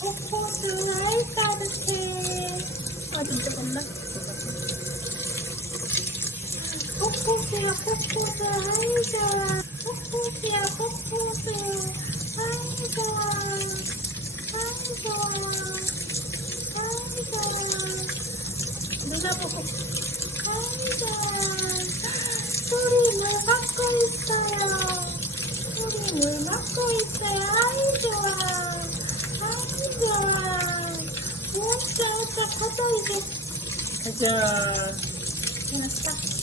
코코도 아이 따뜻해. 어디 조금만. 코코스야 코코스 아이 좋아. 코코스야 코코스 아이 좋아. 아이 좋아. 아이 좋아. 누가 보고 아이 좋아. 소리 물 막고 있어요. 소리 물 막고 있어요. 아이 좋아. 아이 좋아. 오짜 오짜 가자 이제. 가자. 알았다.